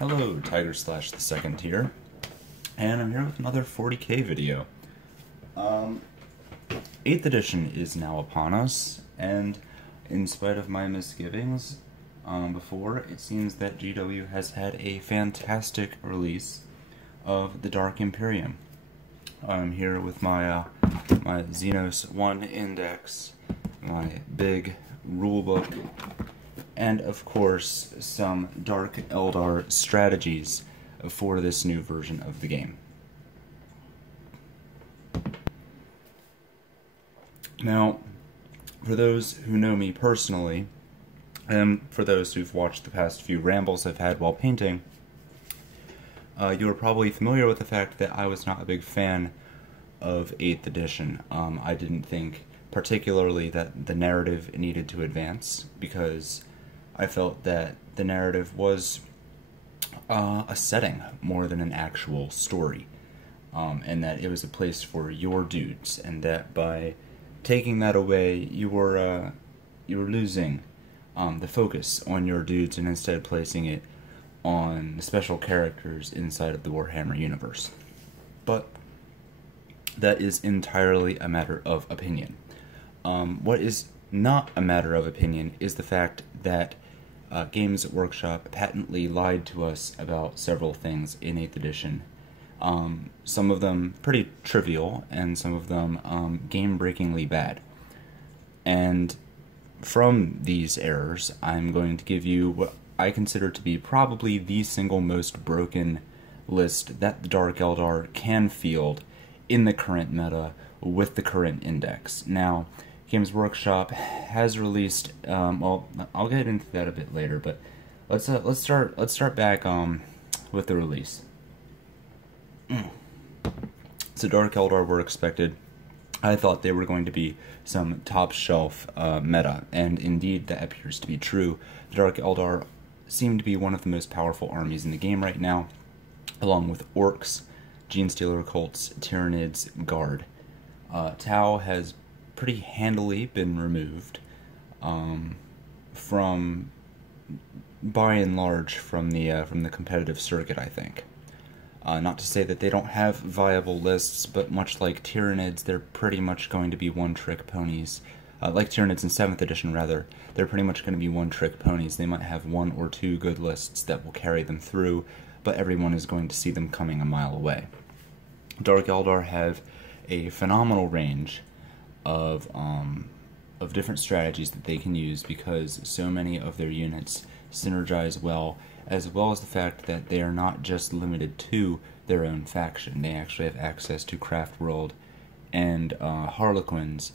Hello, Tiger Slash the Second here, and I'm here with another 40k video. 8th edition is now upon us, and in spite of my misgivings before, it seems that GW has had a fantastic release of the Dark Imperium. I'm here with my my Xenos 1 index, my big rulebook, and of course some Dark Eldar strategies for this new version of the game. Now, for those who know me personally, and for those who've watched the past few rambles I've had while painting, you are probably familiar with the fact that I was not a big fan of 8th edition. I didn't think particularly that the narrative needed to advance, because I felt that the narrative was a setting more than an actual story, and that it was a place for your dudes, and that by taking that away, you were losing the focus on your dudes, and instead placing it on the special characters inside of the Warhammer universe. But that is entirely a matter of opinion. What is not a matter of opinion is the fact that Games Workshop patently lied to us about several things in 8th edition. Some of them pretty trivial, and some of them game-breakingly bad. And from these errors, I'm going to give you what I consider to be probably the single most broken list that the Dark Eldar can field in the current meta with the current index. Now, Games Workshop has released, well, I'll get into that a bit later, but let's start back with the release. So Dark Eldar were expected. I thought they were going to be some top shelf meta, and indeed that appears to be true. The Dark Eldar seem to be one of the most powerful armies in the game right now, along with Orcs, Genestealer cults, Tyranids, Guard. Tau has pretty handily been removed from, by and large, from the competitive circuit, I think. Not to say that they don't have viable lists, but much like Tyranids, they're pretty much going to be one-trick ponies. Like Tyranids in 7th edition, rather, they're pretty much going to be one-trick ponies. They might have one or two good lists that will carry them through, but everyone is going to see them coming a mile away. Dark Eldar have a phenomenal range of different strategies that they can use, because so many of their units synergize well, as well as the fact that they are not just limited to their own faction. They actually have access to Craft World and Harlequins.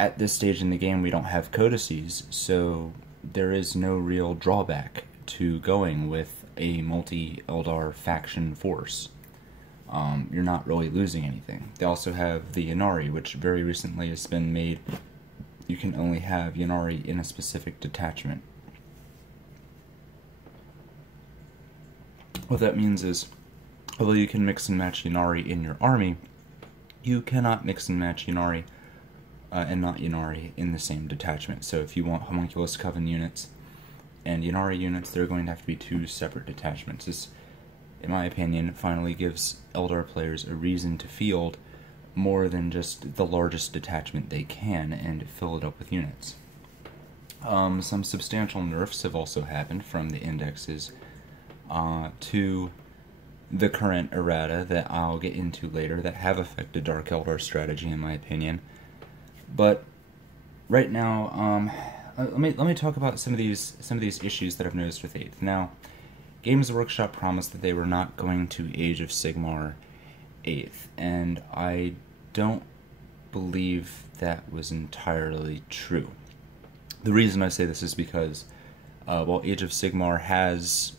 At this stage in the game, we don't have codices, so there is no real drawback to going with a multi-Eldar faction force. You're not really losing anything. They also have the Yanari, which very recently has been made. You can only have Yanari in a specific detachment. What that means is, although you can mix and match Yanari in your army, you cannot mix and match Yanari and not Yanari in the same detachment. So if you want Homunculus Coven units and Yanari units, they're going to have to be two separate detachments. This, in my opinion, finally gives Eldar players a reason to field more than just the largest detachment they can and fill it up with units. Some substantial nerfs have also happened from the indexes to the current errata that I'll get into later that have affected Dark Eldar strategy, in my opinion. But right now, let me talk about some of these issues that I've noticed with 8th. Now, Games Workshop promised that they were not going to Age of Sigmar 8th, and I don't believe that was entirely true. The reason I say this is because while Age of Sigmar has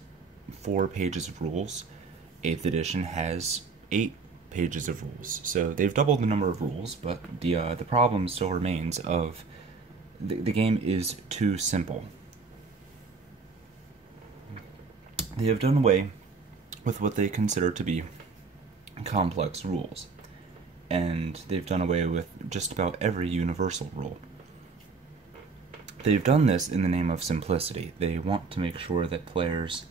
4 pages of rules, 8th edition has 8 pages of rules. So they've doubled the number of rules, but the problem still remains of the game is too simple. They have done away with what they consider to be complex rules, and they've done away with just about every universal rule. They've done this in the name of simplicity. They want to make sure that players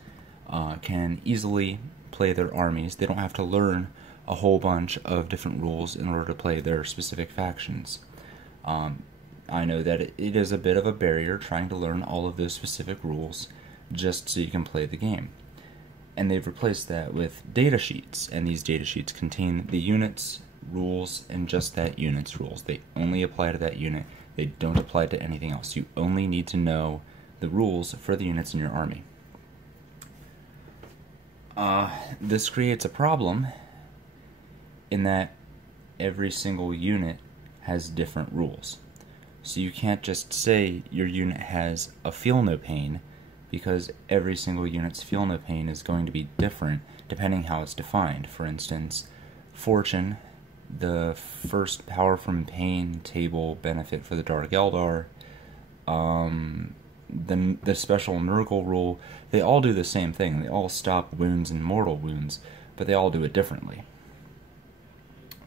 can easily play their armies. They don't have to learn a whole bunch of different rules in order to play their specific factions. I know that it is a bit of a barrier trying to learn all of those specific rules just so you can play the game. And they've replaced that with data sheets, and these data sheets contain the unit's rules and just that unit's rules. They only apply to that unit. They don't apply to anything else. You only need to know the rules for the units in your army. This creates a problem in that every single unit has different rules. So you can't just say your unit has a feel no pain, because every single unit's feel no pain is going to be different depending how it's defined. For instance, Fortune, the first power from pain table benefit for the Dark Eldar, the special Nurgle rule, they all do the same thing. They all stop wounds and mortal wounds, but they all do it differently.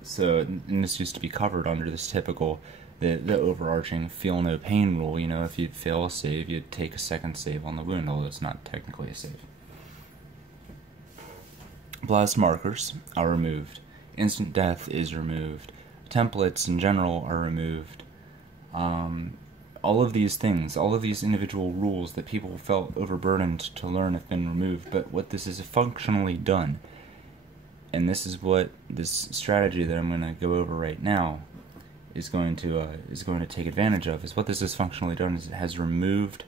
So, and this used to be covered under this typical, the overarching feel no pain rule. You know, if you'd fail a save, you'd take a second save on the wound, although it's not technically a save. Blast markers are removed. Instant death is removed. Templates in general are removed. All of these things, all of these individual rules that people felt overburdened to learn have been removed, but what this is functionally done, and this is what this strategy that I'm going to go over right now is going to take advantage of, is what this has functionally done is it has removed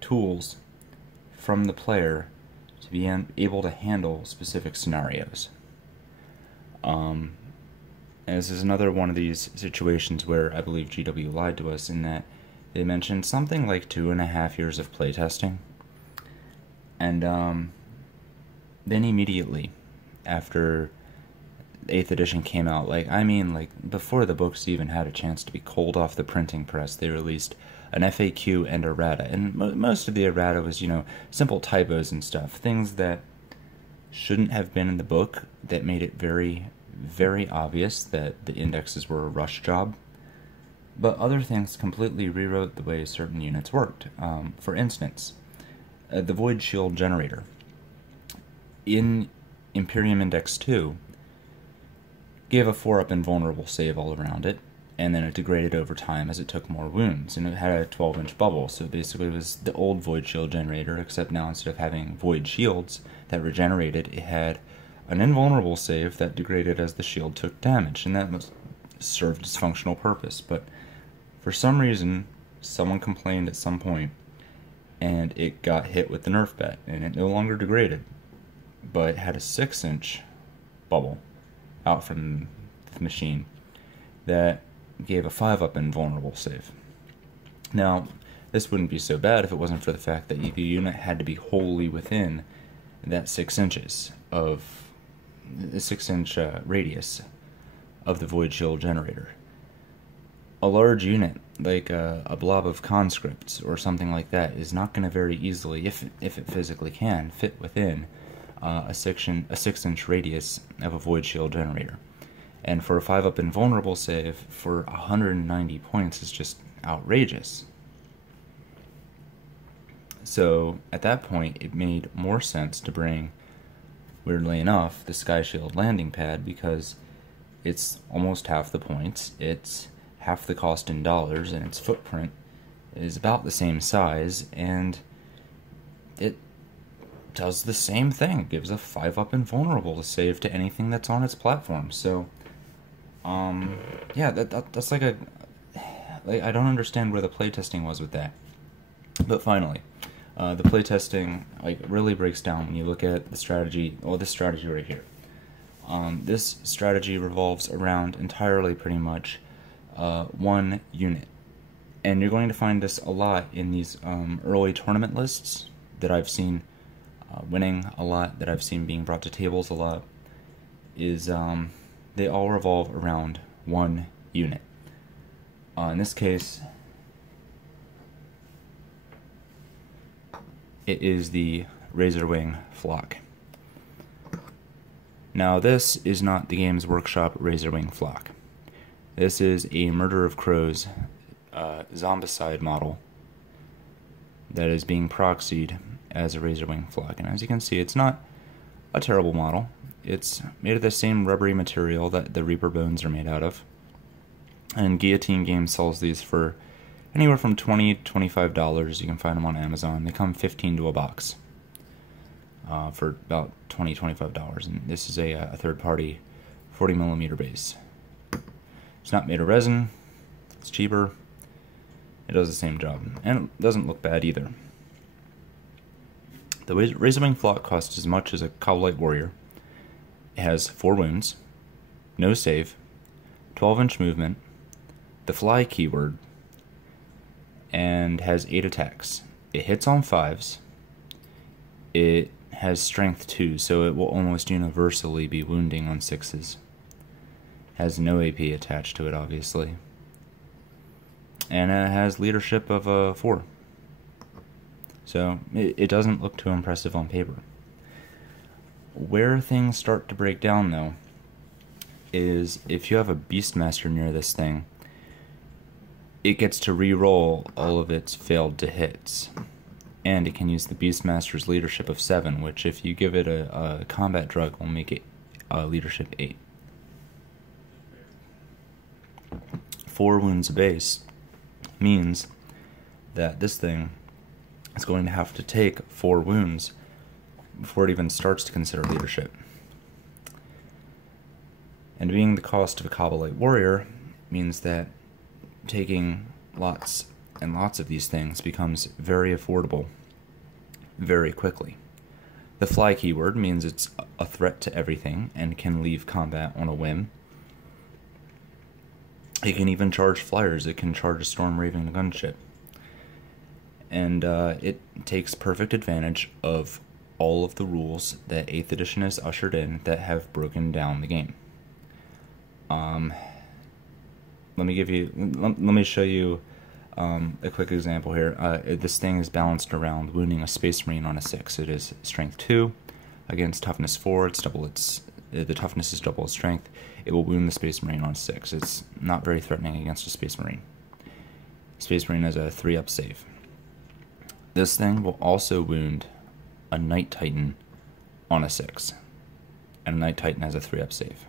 tools from the player to be able to handle specific scenarios. And this is another one of these situations where I believe GW lied to us, in that they mentioned something like 2.5 years of playtesting, and then immediately after 8th edition came out, like before the books even had a chance to be cold off the printing press, they released an FAQ and errata, and most of the errata was, simple typos and stuff, things that shouldn't have been in the book, that made it very, very obvious that the indexes were a rush job. But other things completely rewrote the way certain units worked. For instance, the Void Shield generator. In Imperium Index 2, gave a 4-up invulnerable save all around it, and then it degraded over time as it took more wounds, and it had a 12-inch bubble, so basically it was the old Void Shield generator, except now instead of having Void Shields that regenerated, it had an invulnerable save that degraded as the shield took damage, and that served its functional purpose. But for some reason, someone complained at some point, and it got hit with the nerf bet, and it no longer degraded, but it had a 6-inch bubble out from the machine that gave a 5-up invulnerable save. Now, this wouldn't be so bad if it wasn't for the fact that the unit had to be wholly within that 6 inches of the 6-inch radius of the Void Shield generator. A large unit, like a blob of conscripts or something like that, is not going to very easily, if it physically can, fit within a 6-inch radius of a Void Shield generator. And for a 5-up invulnerable save for 190 points is just outrageous. So at that point, it made more sense to bring, weirdly enough, the Sky Shield landing pad, because it's almost half the points, it's half the cost in dollars, and its footprint is about the same size, and it does the same thing. It gives a 5-up invulnerable to save to anything that's on its platform. So, yeah, that's like I don't understand where the playtesting was with that. But finally, the playtesting really breaks down when you look at the strategy, or this strategy right here. This strategy revolves around entirely, pretty much, one unit. And you're going to find this a lot in these early tournament lists that I've seen winning a lot, that I've seen being brought to tables a lot, is they all revolve around one unit. In this case, it is the Razorwing flock. Now, this is not the Games Workshop Razorwing flock. This is a Murder of Crows zombicide model that is being proxied as a Razorwing flock. And as you can see, it's not a terrible model. It's made of the same rubbery material that the Reaper bones are made out of. And Guillotine Games sells these for anywhere from $20 to $25. You can find them on Amazon. They come 15 to a box for about $20 to $25. And this is a third-party 40mm base. It's not made of resin. It's cheaper. It does the same job. And it doesn't look bad either. The Razorwing flock costs as much as a Cobblite Warrior. It has 4 wounds, no save, 12-inch movement, the fly keyword, and has 8 attacks. It hits on 5s. It has strength 2, so it will almost universally be wounding on 6s. Has no AP attached to it, obviously. And it has leadership of a 4. So it doesn't look too impressive on paper. Where things start to break down, though, is if you have a Beastmaster near this thing, it gets to re-roll all of its failed to hits. And it can use the Beastmaster's leadership of 7, which if you give it a combat drug will make it leadership 8. 4 wounds a base means that this thing is going to have to take 4 wounds before it even starts to consider leadership. And being the cost of a Cobblite Warrior means that taking lots and lots of these things becomes very affordable very quickly. The fly keyword means it's a threat to everything and can leave combat on a whim. It can even charge flyers. It can charge a Storm Raven gunship. And it takes perfect advantage of all of the rules that 8th edition has ushered in that have broken down the game. Let me show you a quick example here. This thing is balanced around wounding a Space Marine on a 6. It is strength 2 against toughness 4. The toughness is double its strength. It will wound the Space Marine on 6. It's not very threatening against a Space Marine. Space Marine has a 3-up save. This thing will also wound a Night Titan on a 6. And a Night Titan has a 3-up save.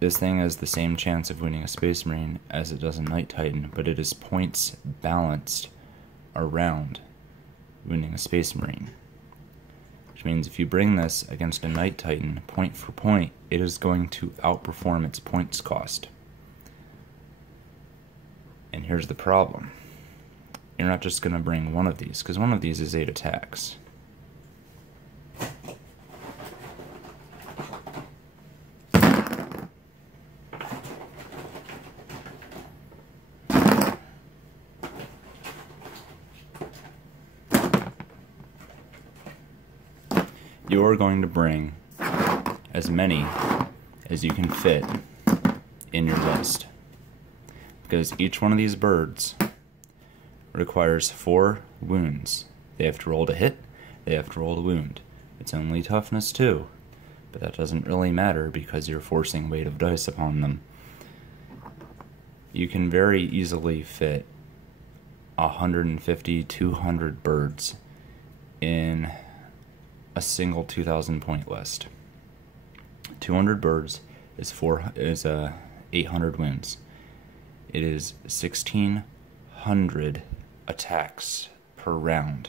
This thing has the same chance of wounding a Space Marine as it does a Night Titan, but it is points balanced around wounding a Space Marine. Which means if you bring this against a Night Titan, point for point, it is going to outperform its points cost. And here's the problem. You're not just going to bring one of these, because one of these is 8 attacks. You're going to bring as many as you can fit in your list. Because each one of these birds requires 4 wounds. They have to roll to hit, they have to roll to wound. It's only toughness 2, but that doesn't really matter because you're forcing weight of dice upon them. You can very easily fit 150, 200 birds in a single 2,000 point list. 200 birds is 800 wounds. It is 1,600 attacks per round.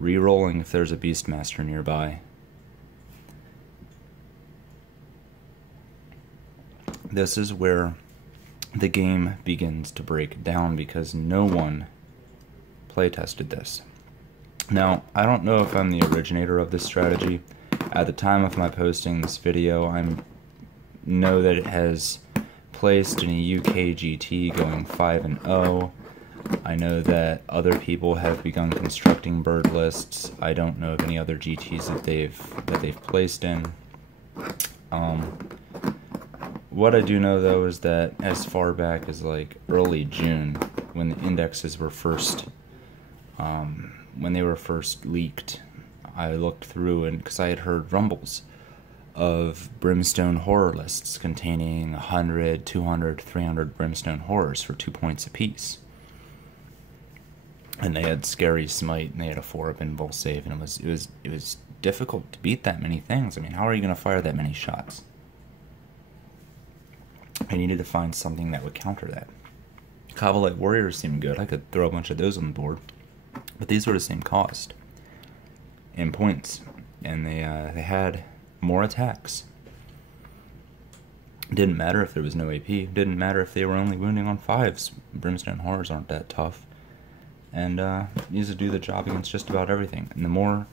Rerolling if there's a Beastmaster nearby. This is where the game begins to break down because no one playtested this. Now, I don't know if I'm the originator of this strategy. At the time of my posting this video, I know that it has placed in a UK GT going 5-0. I know that other people have begun constructing bird lists. I don't know of any other GTs that they've placed in. What I do know though is that as far back as like early June, when the indexes were first leaked, I looked through, and because I had heard rumbles of Brimstone horror lists containing 100, 200, 300 Brimstone horrors for 2 points apiece. and they had Scary Smite, and they had a 4-up invul save, and it was difficult to beat that many things. I mean, how are you going to fire that many shots? I needed to find something that would counter that. Kavalite Warriors seemed good. I could throw a bunch of those on the board, but these were the same cost and points, and they had more attacks. Didn't matter if there was no AP. Didn't matter if they were only wounding on 5s. Brimstone Horrors aren't that tough. And used to do the job against just about everything. And the more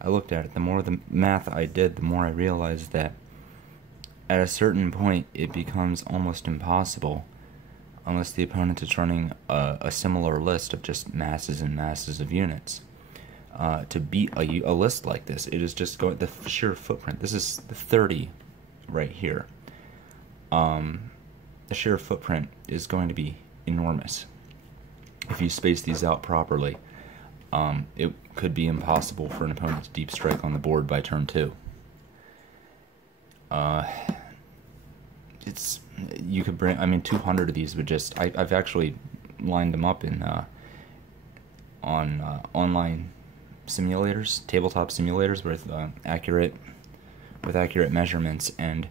I looked at it, the more the math I did, the more I realized that at a certain point it becomes almost impossible, unless the opponent is running a similar list of just masses and masses of units, to beat a list like this. It is just going, the sheer footprint. This is the 30 right here. The sheer footprint is going to be enormous. If you space these out properly, it could be impossible for an opponent to deep strike on the board by turn 2. You could bring, I mean, 200 of these would just, I've actually lined them up in on online simulators, tabletop simulators with accurate measurements, and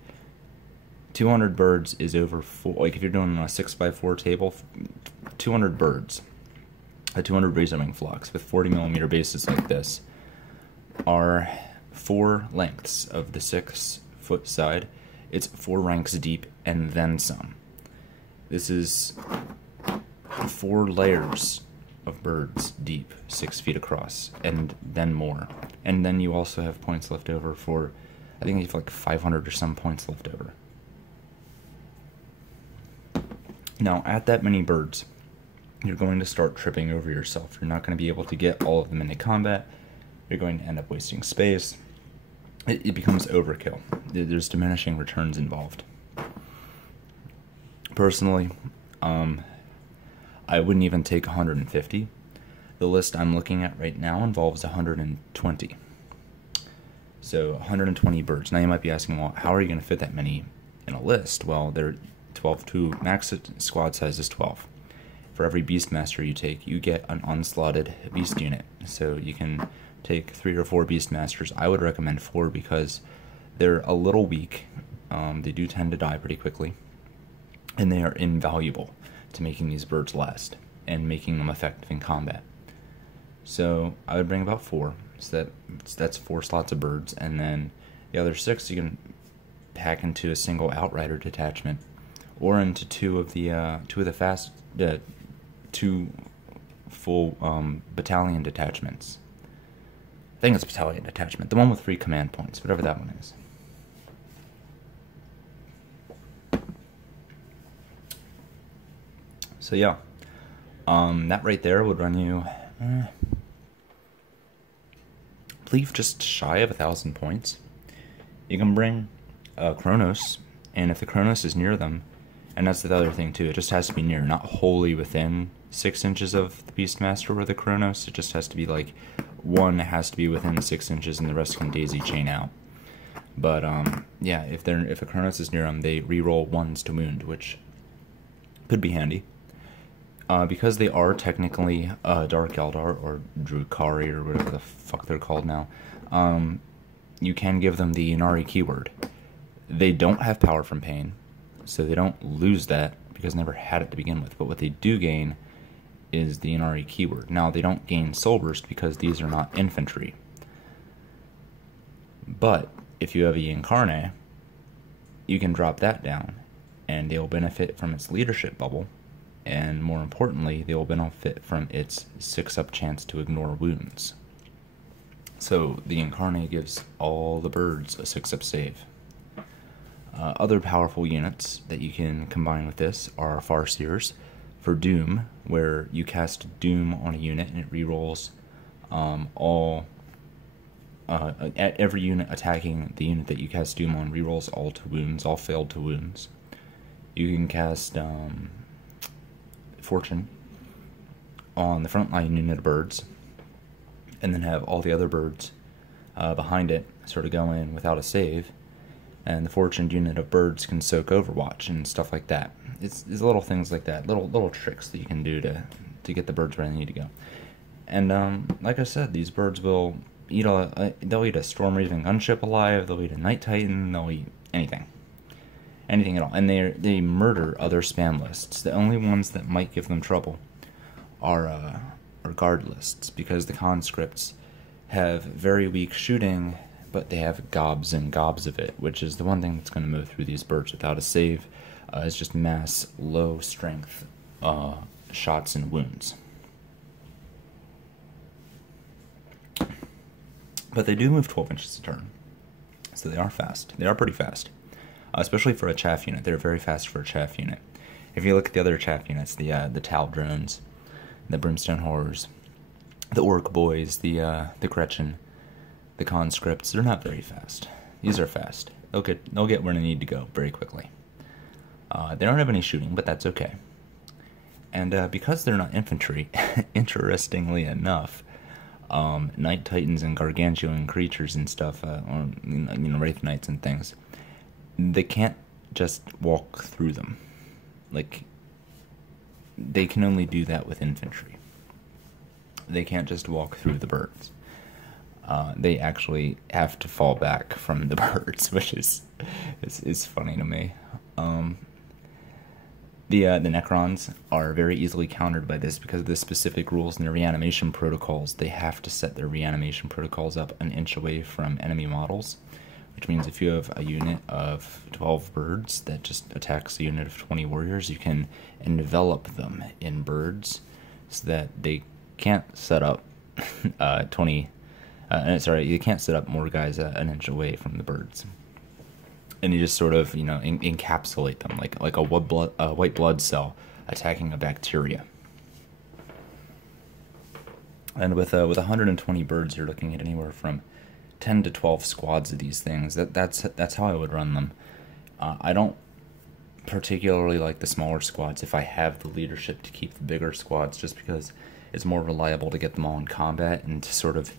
200 birds is over 4, like if you're doing a 6x4 table, 200 birds, a 200 Razorwing flocks with 40mm bases like this are 4 lengths of the 6-foot side. It's 4 ranks deep and then some. This is 4 layers of birds deep, 6 feet across, and then more. And then you also have points left over for, I think you have like 500 or some points left over. Now, at that many birds, you're going to start tripping over yourself. You're not going to be able to get all of them into combat. You're going to end up wasting space. It becomes overkill. There's diminishing returns involved. Personally, I wouldn't even take 150. The list I'm looking at right now involves 120. So 120 birds. Now you might be asking, well, how are you going to fit that many in a list? Well, they're 12 to max squad size is 12. For every Beastmaster you take, you get an unslotted beast unit. So you can take 3 or 4 Beastmasters. I would recommend 4 because they're a little weak. They do tend to die pretty quickly, and they are invaluable to making these birds last and making them effective in combat. So I would bring about 4. So that's 4 slots of birds, and then the other 6 you can pack into a single Outrider detachment, or into 2 of the 2 full battalion detachments. I think it's battalion detachment, the one with 3 command points, whatever that one is. So yeah, that right there would run you, I believe, just shy of 1,000 points. You can bring Kronos, and if the Kronos is near them, and that's the other thing too, it just has to be near, not wholly within 6 inches of the Beastmaster or the Kronos. It just has to be like, one has to be within 6 inches and the rest can daisy chain out. But yeah, if a Kronos is near them, they reroll 1s to wound, which could be handy. Because they are technically Dark Eldar or Drukari or whatever the fuck they're called now, you can give them the Yanari keyword. They don't have power from pain, so they don't lose that because they never had it to begin with. But what they do gain is the Yanari keyword. Now, they don't gain Soul Burst because these are not infantry. But if you have a Incarnate, you can drop that down, and they will benefit from its leadership bubble, and more importantly, they will benefit from its 6-up chance to ignore wounds. So the Incarnate gives all the birds a 6-up save. Other powerful units that you can combine with this are Farseers for Doom, where you cast Doom on a unit and it rerolls every unit attacking the unit that you cast Doom on rerolls all to wounds, all failed to wounds. You can cast Fortune on the frontline unit of birds, and then have all the other birds behind it sort of go in without a save, and the fortuned unit of birds can soak Overwatch and stuff like that. It's little things like that, little tricks that you can do to get the birds where they need to go. And like I said, these birds will eat they'll eat a storm raven gunship alive. They'll eat a night titan. They'll eat anything at all. And they murder other spam lists. The only ones that might give them trouble are guard lists, because the conscripts have very weak shooting, but they have gobs and gobs of it, which is the one thing that's going to move through these birds without a save. Is just mass low strength shots and wounds. But they do move 12 inches a turn, so they are fast. They are pretty fast, especially for a chaff unit. They're very fast for a chaff unit. If you look at the other chaff units, the Tal drones, the Brimstone Horrors, the Orc Boys, the Gretchen, the Conscripts, they're not very fast. These are fast. They'll get where they need to go very quickly. They don't have any shooting, but that's okay. And because they're not infantry, interestingly enough, Night Titans and Gargantuan creatures and stuff, or Wraith Knights and things, they can't just walk through them. Like, they can only do that with infantry. They can't just walk through the birds. They actually have to fall back from the birds, which is funny to me. The Necrons are very easily countered by this because of the specific rules in their reanimation protocols. They have to set their reanimation protocols up an inch away from enemy models, which means if you have a unit of 12 birds that just attacks a unit of 20 warriors, you can envelop them in birds so that they can't set up you can't set up more guys an inch away from the birds. And you just sort of, encapsulate them like a white blood cell attacking a bacteria. And with 120 birds, you're looking at anywhere from 10 to 12 squads of these things. That's how I would run them. I don't particularly like the smaller squads if I have the leadership to keep the bigger squads, just because it's more reliable to get them all in combat and to sort of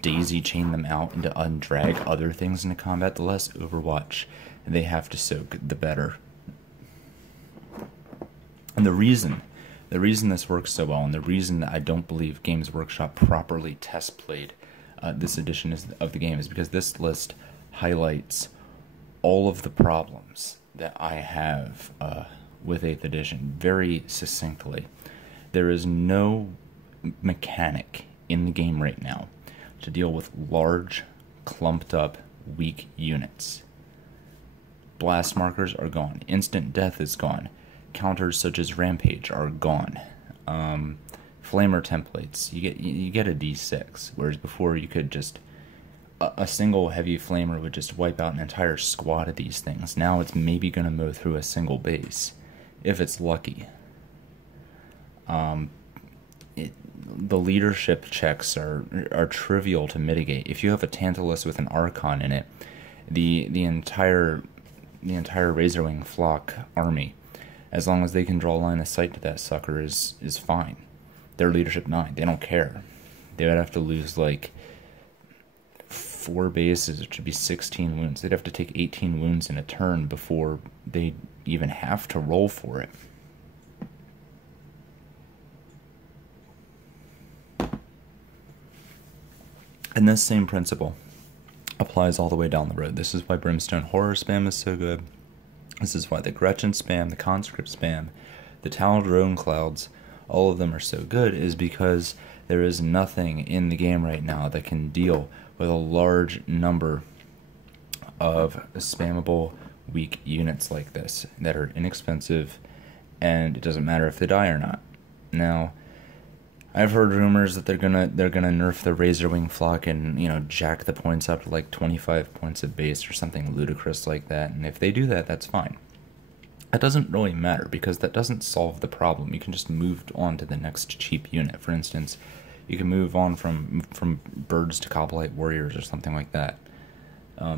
daisy chain them out and to undrag other things into combat. The less Overwatch they have to soak, the better. And the reason this works so well, and the reason that I don't believe Games Workshop properly test played this edition of the game, is because this list highlights all of the problems that I have with 8th edition very succinctly. There is no mechanic in the game right now to deal with large, clumped up, weak units. Blast markers are gone. Instant death is gone. Counters such as Rampage are gone. Flamer templates, you get a D6, whereas before you could just a single heavy flamer would just wipe out an entire squad of these things. Now it's maybe going to mow through a single base, if it's lucky. The leadership checks are trivial to mitigate. If you have a Tantalus with an Archon in it, the entire Razorwing flock army, as long as they can draw a line of sight to that sucker, is fine. They're leadership 9. They don't care. They would have to lose like 4 bases, which would be 16 wounds. They'd have to take 18 wounds in a turn before they'd even have to roll for it. And this same principle applies all the way down the road. This is why Brimstone Horror spam is so good. This is why the Gretchen spam, the Conscript spam, the Tal Drone Clouds, all of them are so good, is because there is nothing in the game right now that can deal with a large number of spammable weak units like this that are inexpensive, and it doesn't matter if they die or not. Now, I've heard rumors that they're gonna nerf the Razorwing flock and jack the points up to like 25 points of base or something ludicrous like that. And if they do that, that's fine. That doesn't really matter because that doesn't solve the problem. You can just move on to the next cheap unit. For instance, you can move on from birds to Coblite warriors or something like that,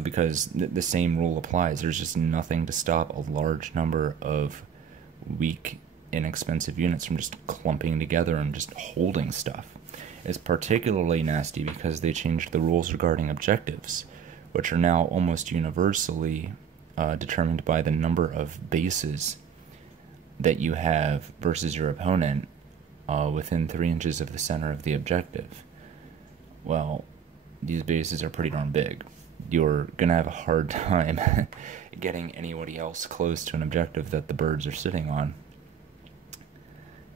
because the same rule applies. There's just nothing to stop a large number of weak, inexpensive units from just clumping together and just holding stuff. It's particularly nasty because they changed the rules regarding objectives, which are now almost universally determined by the number of bases that you have versus your opponent within 3 inches of the center of the objective. Well, these bases are pretty darn big. You're gonna have a hard time getting anybody else close to an objective that the birds are sitting on.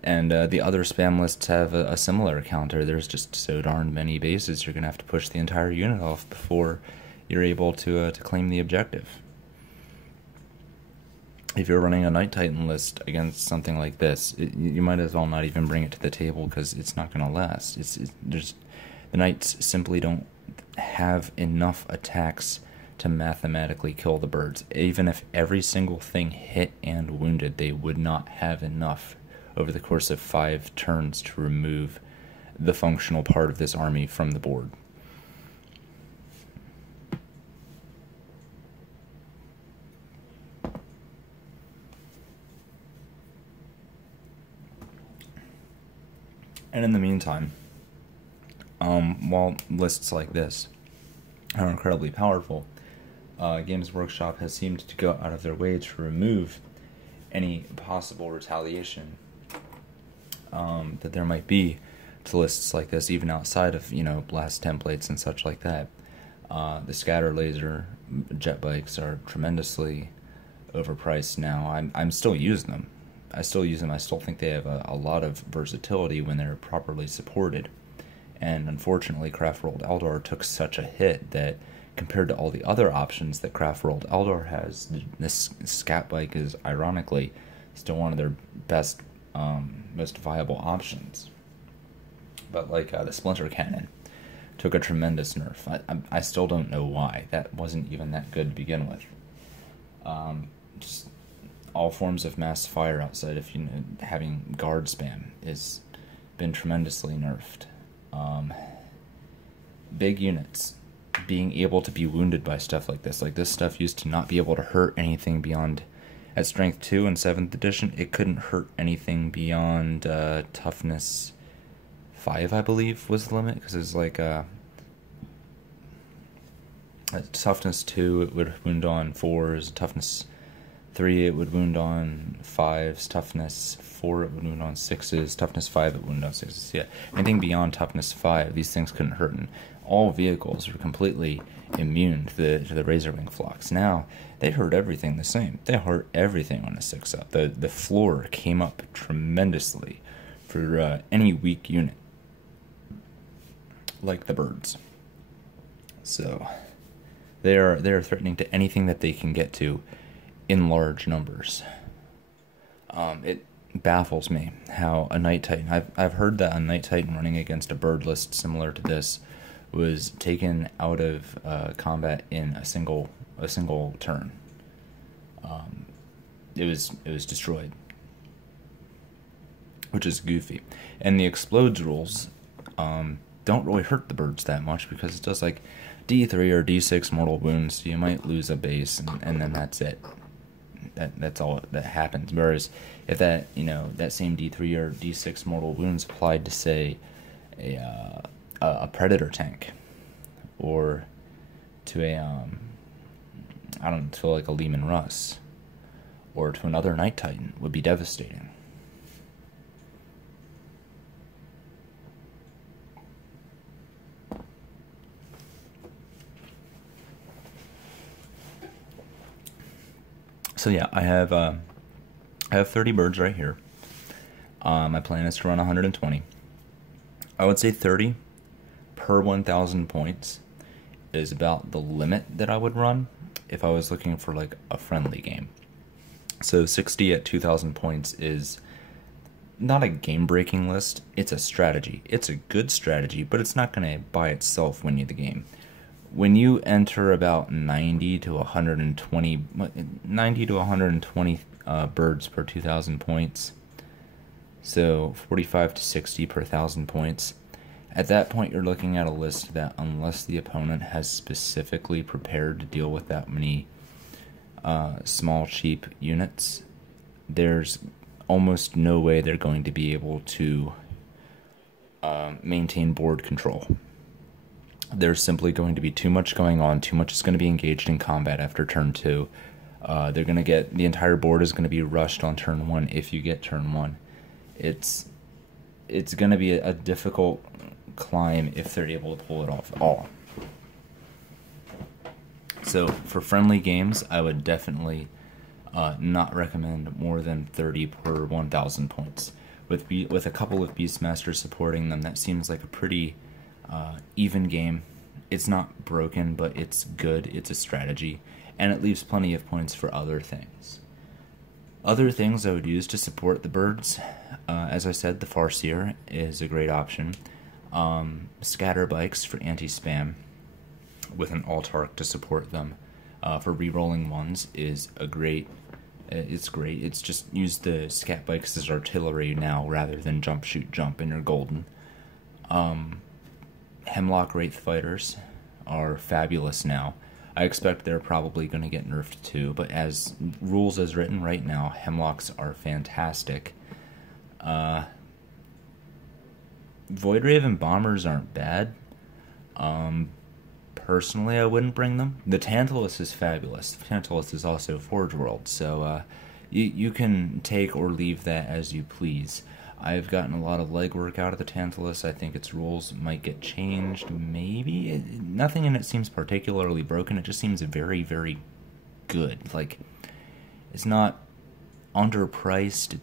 And the other spam lists have a similar counter. There's just so darn many bases, you're gonna have to push the entire unit off before you're able to claim the objective. If you're running a Night Titan list against something like this, you might as well not even bring it to the table, because it's not gonna last. The Knights simply don't have enough attacks to mathematically kill the birds. Even if every single thing hit and wounded, they would not have enough over the course of 5 turns to remove the functional part of this army from the board. And in the meantime, while lists like this are incredibly powerful, Games Workshop has seemed to go out of their way to remove any possible retaliation that there might be to lists like this, even outside of, blast templates and such like that. The scatter laser jet bikes are tremendously overpriced now. I'm still using them. I still use them. I still think they have a lot of versatility when they're properly supported. And unfortunately, Craft World Eldar took such a hit that compared to all the other options that Craft World Eldar has, this scat bike is ironically still one of their best, most viable options. But like the Splinter Cannon took a tremendous nerf. I still don't know why. That wasn't even that good to begin with. Just all forms of mass fire outside of having guard spam has been tremendously nerfed. Big units being able to be wounded by stuff like this stuff used to not be able to hurt anything beyond, at strength 2 in 7th edition, it couldn't hurt anything beyond toughness 5, I believe, was the limit, because it's like toughness 2 it would wound on 4s, toughness 3 it would wound on 5s, toughness 4 it would wound on 6s, toughness 5 it would wound on 6s. Yeah, anything beyond toughness 5, these things couldn't hurt, and all vehicles were completely immune to the Razorwing flocks. Now, they hurt everything the same. They hurt everything on a 6-up. The floor came up tremendously for any weak unit, like the birds. So, they are threatening to anything that they can get to in large numbers. It baffles me how a Night Titan, I've heard that a Night Titan running against a bird list similar to this was taken out of combat in a single turn. It was destroyed, which is goofy. And the explodes rules don't really hurt the birds that much, because it does like D3 or D6 mortal wounds. So you might lose a base, and then that's it. That's all that happens. Whereas if that that same D3 or D6 mortal wounds applied to, say, a predator tank, or to to like a Lehman Russ, or to another Night Titan, would be devastating. So yeah, I have 30 birds right here. My plan is to run 120. I would say 30 per 1,000 points is about the limit that I would run if I was looking for like a friendly game. So 60 at 2,000 points is not a game-breaking list. It's a strategy. It's a good strategy, but it's not going to by itself win you the game. When you enter about 90 to 120 birds per 2,000 points, so 45 to 60 per 1,000 points, at that point you're looking at a list that, unless the opponent has specifically prepared to deal with that many small, cheap units, there's almost no way they're going to be able to maintain board control. There's simply going to be too much going on. Too much is going to be engaged in combat after turn 2. They're going to get, the entire board is going to be rushed on turn 1 if you get turn 1. It's it's going to be a difficult climb if they're able to pull it off at all. So for friendly games, I would definitely not recommend more than 30 per 1,000 points. With a couple of Beastmasters supporting them, that seems like a pretty even game. It's not broken, but it's good. It's a strategy, and it leaves plenty of points for other things. Other things I would use to support the birds, as I said, the Farseer is a great option. Scatter bikes for anti-spam with an alt-arc to support them for re-rolling ones is a great. It's great. It's just use the scat bikes as artillery now rather than jump, shoot, jump, and you're golden. Hemlock Wraith Fighters are fabulous now. I expect they're probably going to get nerfed too, but as rules as written right now, Hemlocks are fantastic. Void Raven Bombers aren't bad. Personally, I wouldn't bring them. The Tantalus is fabulous. The Tantalus is also Forge World, so you can take or leave that as you please. I've gotten a lot of legwork out of the Tantalus. I think its rules might get changed, maybe. Nothing in it seems particularly broken. It just seems very, very good. Like, it's not underpriced.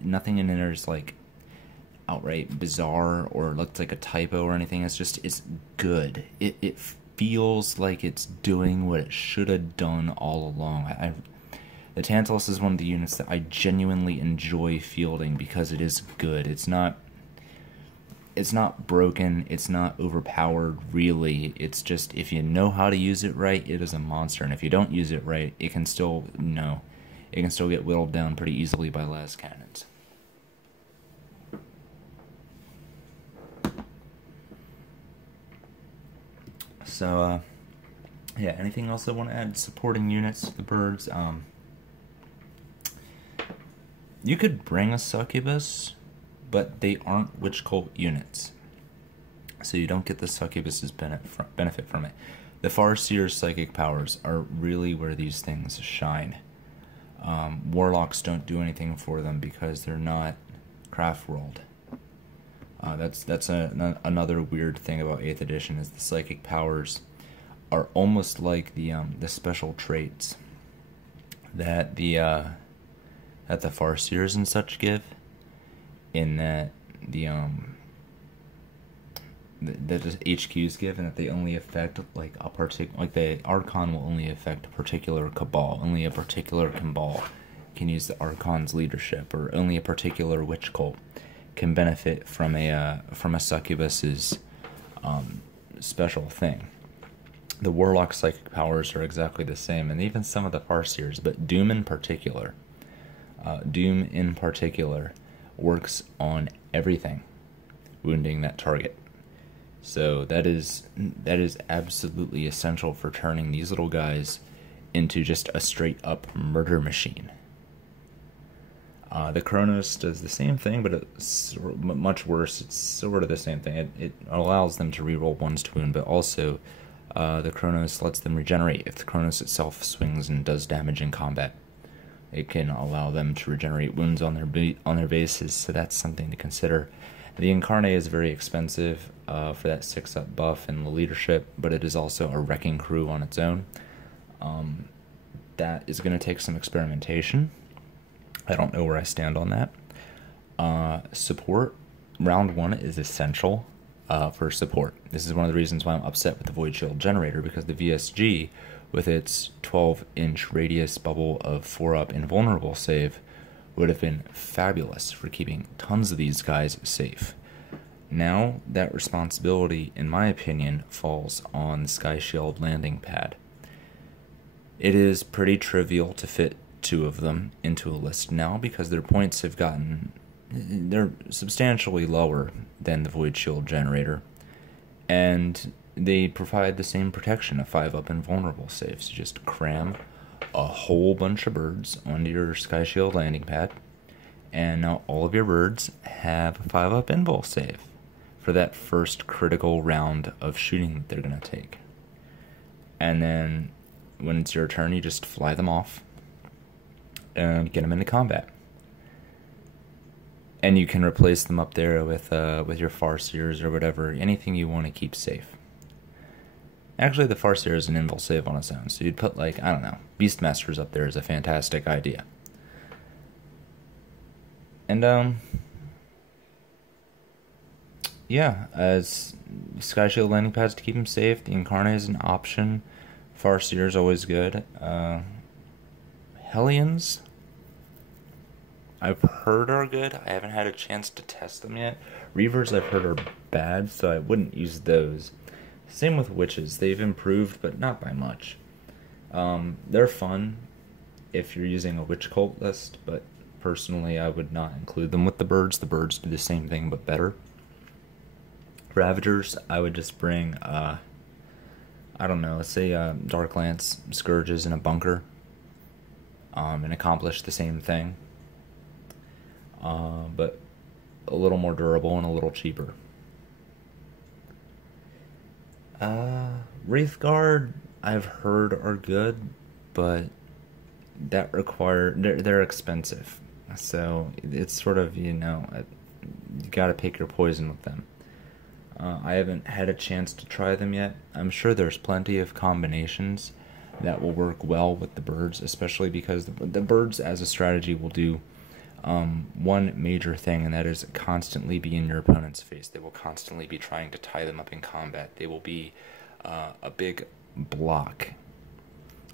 Nothing in there is like outright bizarre or looks like a typo or anything. It's good. It feels like it's doing what it should have done all along. The Tantalus is one of the units that I genuinely enjoy fielding because it is good. It's not broken, it's not overpowered really. It's just, if you know how to use it right, it is a monster, and if you don't use it right, it can still get whittled down pretty easily by las cannons. So, yeah, anything else I want to add? Supporting units to the birds. You could bring a Succubus, but they aren't Witch Cult units, so you don't get the Succubus's benefit from it. The Farseer's psychic powers are really where these things shine. Warlocks don't do anything for them because they're not Craft World. That's another weird thing about 8th edition is the psychic powers are almost like the special traits that the Farseers and such give, in that the HQs give, and that they only affect like a particular, like the Archon will only affect a particular cabal. Only a particular cabal can use the Archon's leadership, or only a particular witch cult can benefit from a Succubus's special thing. The Warlock psychic powers are exactly the same, and even some of the Farseers, but Doom in particular works on everything, wounding that target. So that is absolutely essential for turning these little guys into just a straight up murder machine. The Chronos does the same thing, but it's much worse. It's sort of the same thing. It allows them to reroll 1s to wound, but also the Chronos lets them regenerate if the Chronos itself swings and does damage in combat. It can allow them to regenerate wounds on their bases, so that's something to consider. The Incarnate is very expensive for that 6-up buff and the leadership, but it is also a wrecking crew on its own. That is going to take some experimentation. I don't know where I stand on that. Support, round 1 is essential for support. This is one of the reasons why I'm upset with the Void Shield Generator, because the VSG, with its 12-inch radius bubble of 4-up invulnerable save, would have been fabulous for keeping tons of these guys safe. Now, that responsibility, in my opinion, falls on the Sky Shield landing pad. It is pretty trivial to fit 2 of them into a list now, because their points have they're substantially lower than the Void Shield Generator, and they provide the same protection, a 5-up invulnerable save. So just cram a whole bunch of birds onto your Sky Shield landing pad, and now all of your birds have a 5-up invul save for that first critical round of shooting that they're going to take. And then when it's your turn, you just fly them off and get them into combat. And you can replace them up there with your Farseers or whatever, anything you want to keep safe. Actually, the Farseer is an invul save on its own, so you'd put, like, I don't know, Beastmasters up there is a fantastic idea. And, yeah, as Sky Shield landing pads to keep them safe, the Incarnate is an option. Farseer is always good. Hellions, I've heard are good. I haven't had a chance to test them yet. Reavers I've heard are bad, so I wouldn't use those. Same with Witches. They've improved, but not by much. They're fun if you're using a Witch Cult list, but personally I would not include them with the birds. The birds do the same thing, but better. Ravagers, I would just bring, I don't know, let's say Dark Lance Scourges in a bunker, and accomplish the same thing. But a little more durable and a little cheaper. Wraithguard, I've heard are good, but that they're expensive. So it's sort of, you gotta pick your poison with them. I haven't had a chance to try them yet. I'm sure there's plenty of combinations that will work well with the birds, especially because the birds as a strategy will do one major thing, and that is constantly be in your opponent's face. They will constantly be trying to tie them up in combat. They will be a big block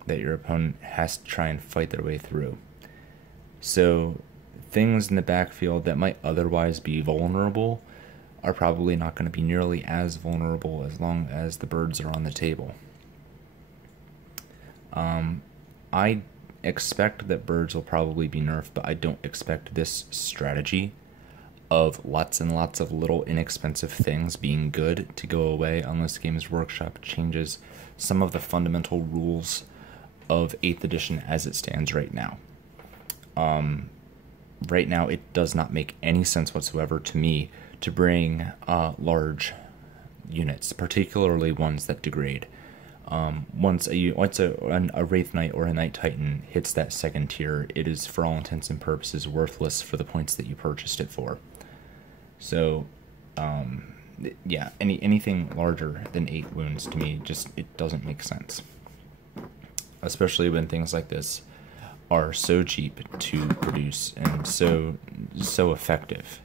that your opponent has to try and fight their way through. So things in the backfield that might otherwise be vulnerable are probably not going to be nearly as vulnerable as long as the birds are on the table. I expect that birds will probably be nerfed, but I don't expect this strategy of lots and lots of little inexpensive things being good to go away unless Games Workshop changes some of the fundamental rules of 8th edition as it stands right now. Right now, it does not make any sense whatsoever to me to bring large units, particularly ones that degrade. Once a Wraith Knight or a Knight Titan hits that second tier, it is for all intents and purposes worthless for the points that you purchased it for. So, yeah, anything larger than 8 wounds to me, it doesn't make sense. Especially when things like this are so cheap to produce and so effective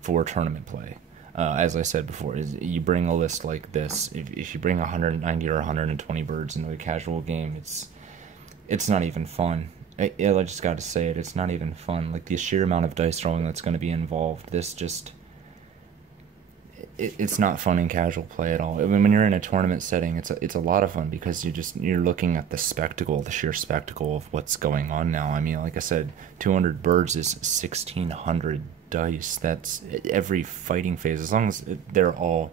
for tournament play. As I said before, you bring a list like this, if you bring 190 or 120 birds into a casual game, it's not even fun. I just gotta say it, it's not even fun. Like, the sheer amount of dice rolling that's going to be involved, it's not fun in casual play at all. I mean, when you're in a tournament setting, it's a lot of fun because you're looking at the sheer spectacle of what's going on now. I mean, like I said, 200 birds is 1,600 dice. That's every fighting phase, as long as they're all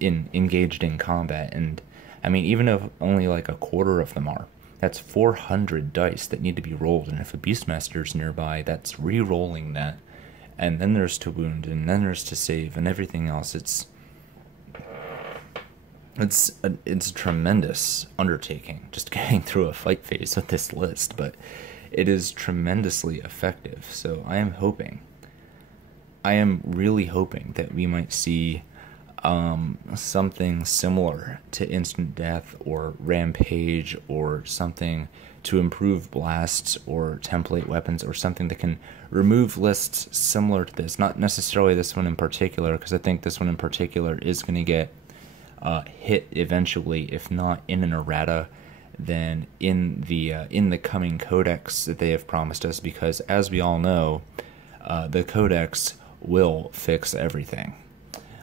engaged in combat. And I mean, even if only like a quarter of them are, that's 400 dice that need to be rolled. And if a Beastmaster's nearby, that's re-rolling that. And then there's to wound, and then there's to save, and everything else. It's a tremendous undertaking just getting through a fight phase with this list, but it is tremendously effective. So I am really hoping that we might see something similar to Instant Death or Rampage, or something to improve blasts or template weapons, or something that can remove lists similar to this. Not necessarily this one in particular, because I think this one in particular is going to get hit eventually, if not in an errata, then in the coming codex that they have promised us, because as we all know, the codex will fix everything.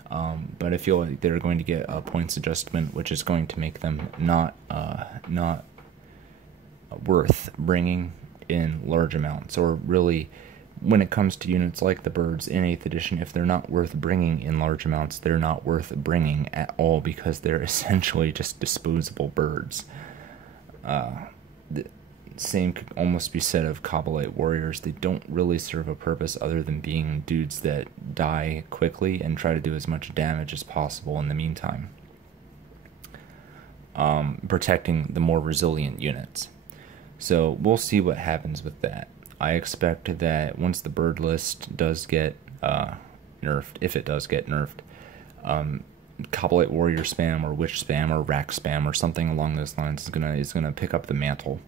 But I feel like they're going to get a points adjustment, which is going to make them not worth bringing in large amounts. Or really, when it comes to units like the birds in 8th edition, if they're not worth bringing in large amounts, they're not worth bringing at all, because they're essentially just disposable birds. The same could almost be said of Kabbalite warriors. They don't really serve a purpose other than being dudes that die quickly and try to do as much damage as possible in the meantime, protecting the more resilient units. So we'll see what happens with that. I expect that once the bird list does get nerfed, if it does get nerfed, Cobblite Warrior spam or Witch spam or Rack spam or something along those lines is gonna pick up the mantle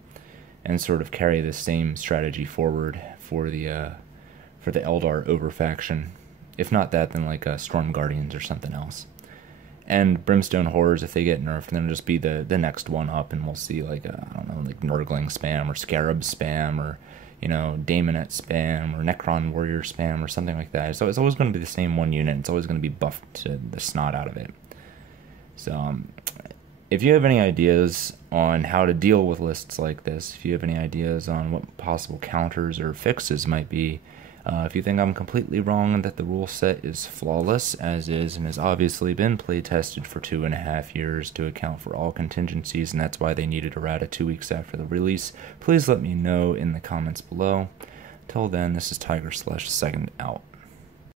and sort of carry the same strategy forward for the Eldar overfaction. If not that, then like Storm Guardians or something else. And Brimstone Horrors, if they get nerfed, then it'll just be the next one up, and we'll see like I don't know, like Nurgling spam or Scarab spam or Daemonette spam or Necron Warrior spam or something like that. So it's always going to be the same one unit. It's always going to be buffed to the snot out of it. So if you have any ideas on how to deal with lists like this, if you have any ideas on what possible counters or fixes might be, if you think I'm completely wrong and that the rule set is flawless, as is, and has obviously been play tested for 2.5 years to account for all contingencies, and that's why they needed errata 2 weeks after the release, please let me know in the comments below. Till then, this is Tiger Slush, 2nd out.